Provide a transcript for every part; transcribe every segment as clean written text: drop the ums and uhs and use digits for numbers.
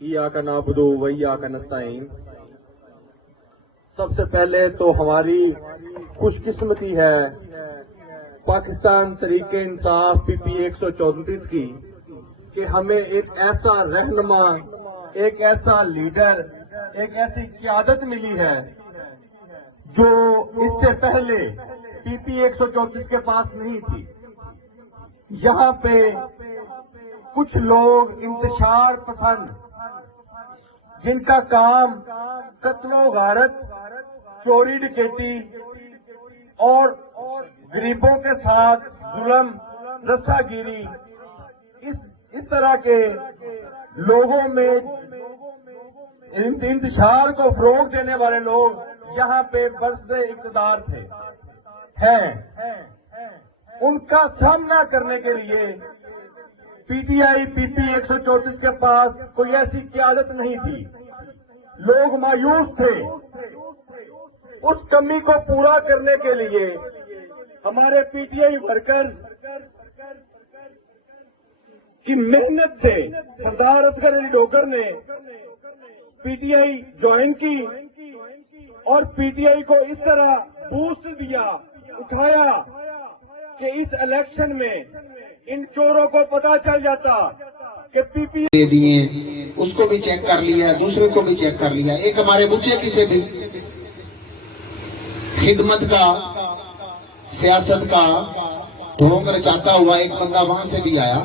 इय्याका नअबुदु व इय्याका नस्तईन। सबसे पहले तो हमारी खुशकिस्मती है पाकिस्तान तरीके इंसाफ पीपी 134 की कि हमें एक ऐसा रहनुमा, एक ऐसा लीडर, एक ऐसी क़यादत मिली है जो इससे पहले पीपी 134 के पास नहीं थी। यहाँ पे कुछ लोग इंतशार पसंद, जिनका काम कत्लो गारत, चोरी डकैती और गरीबों के साथ जुल्म, रस्सागिरी, इस तरह के लोगों में इंतशार को फरोग देने वाले लोग यहाँ पे बरसदे इक़्तिदार थे हैं। उनका सामना करने के लिए पीटीआई पीपी 134 के पास कोई ऐसी क़यादत नहीं थी। लोग मायूस थे। उस कमी को पूरा करने के लिए हमारे पीटीआई वर्कर्स की मेहनत से सरदार असगर अली डोगर ने पीटीआई ज्वाइन की और पीटीआई को इस तरह बूस्ट दिया, उठाया कि इस इलेक्शन में इन चोरों को पता चल जाता कि पीपी दे दिए, उसको भी चेक कर लिया, दूसरे को भी चेक कर लिया। एक हमारे बुच्चे से भी खिदमत का, सियासत का ढोंग रचाता हुआ एक बंदा वहां से भी आया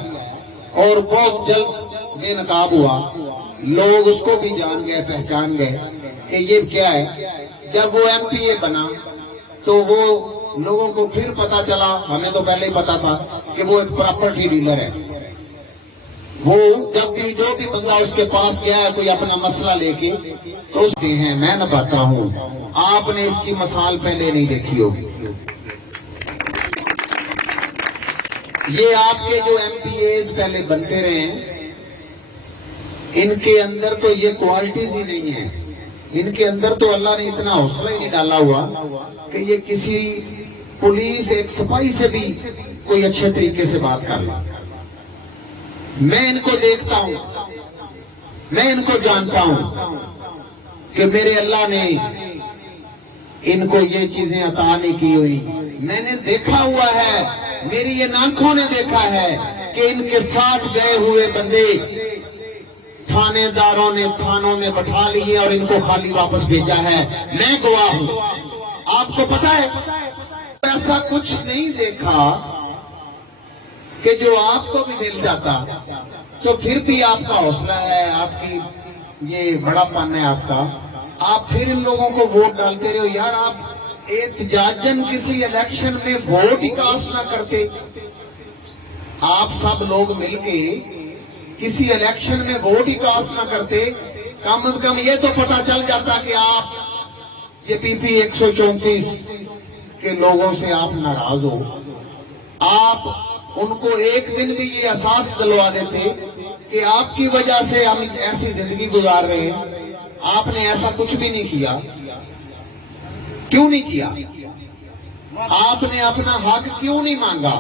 और बहुत जल्द बेनकाब हुआ। लोग उसको भी जान गए, पहचान गए कि ये क्या है। जब वो एमपीए बना तो वो लोगों को फिर पता चला, हमें तो पहले ही पता था कि वो एक प्रॉपर्टी डीलर है। वो जब भी जो भी बंदा उसके पास गया है कोई अपना मसला लेके तो उसके हैं, मैं न पाता हूं। आपने इसकी मिसाल पहले नहीं देखी होगी। ये आपके जो एमपीएज पहले बनते रहे हैं, इनके अंदर तो ये क्वालिटीज ही नहीं है। इनके अंदर तो अल्लाह ने इतना हौसला ही नहीं डाला हुआ कि ये किसी पुलिस, एक सिपाही से भी कोई अच्छे तरीके से बात कर ले। मैं इनको देखता हूं, मैं इनको जानता हूं कि मेरे अल्लाह ने इनको ये चीजें अता नहीं की हुई। मैंने देखा हुआ है, मेरी ये आंखों ने देखा है कि इनके साथ गए हुए बंदे थानेदारों ने थानों में बैठा लिए और इनको खाली वापस भेजा है। मैं गवाह हूं। आपको पता है, ऐसा कुछ नहीं देखा कि जो आपको भी मिल जाता। तो फिर भी आपका हौसला है, आपकी ये बड़ापन है आपका। आप फिर इन लोगों को वोट डालते रहे हो। यार, आप एहतजाजन किसी इलेक्शन में वोट ही कास्ट ना करते। आप सब लोग मिलके किसी इलेक्शन में वोट ही कास्ट ना करते। कम से कम ये तो पता चल जाता कि आप ये पीपी 134 के लोगों से आप नाराज हो। आप उनको एक दिन भी ये एहसास दिलवा देते कि आपकी वजह से हम ऐसी जिंदगी गुजार रहे हैं। आपने ऐसा कुछ भी नहीं किया। क्यों नहीं किया? आपने अपना हक क्यों नहीं मांगा?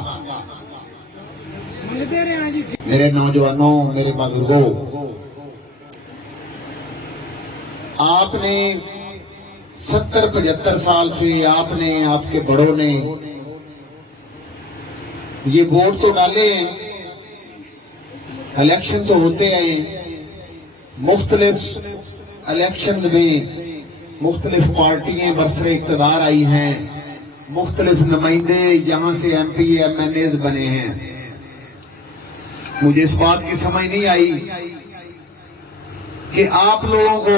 मेरे नौजवानों, मेरे बुजुर्गों, आपने 70-75 साल से आपने, आपके बड़ों ने ये वोट तो डाले हैं। इलेक्शन तो होते हैं, मुख्तलिफ इलेक्शन में मुख्तलिफ पार्टियां बरसरे इक़्तिदार आई हैं, मुख्तलिफ नुमाइंदे यहां से एमपी एमएनएज बने हैं। मुझे इस बात की समझ नहीं आई कि आप लोगों को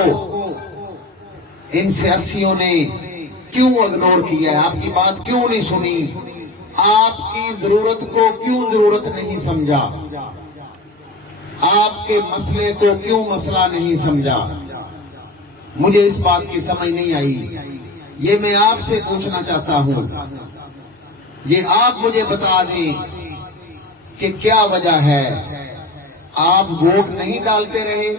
इन सियासियों ने क्यों इग्नोर किया है, आपकी बात क्यों नहीं सुनी, आपकी जरूरत को क्यों जरूरत नहीं समझा, आपके मसले को क्यों मसला नहीं समझा। मुझे इस बात की समझ नहीं आई। ये मैं आपसे पूछना चाहता हूं, ये आप मुझे बता दें कि क्या वजह है। आप वोट नहीं डालते रहे,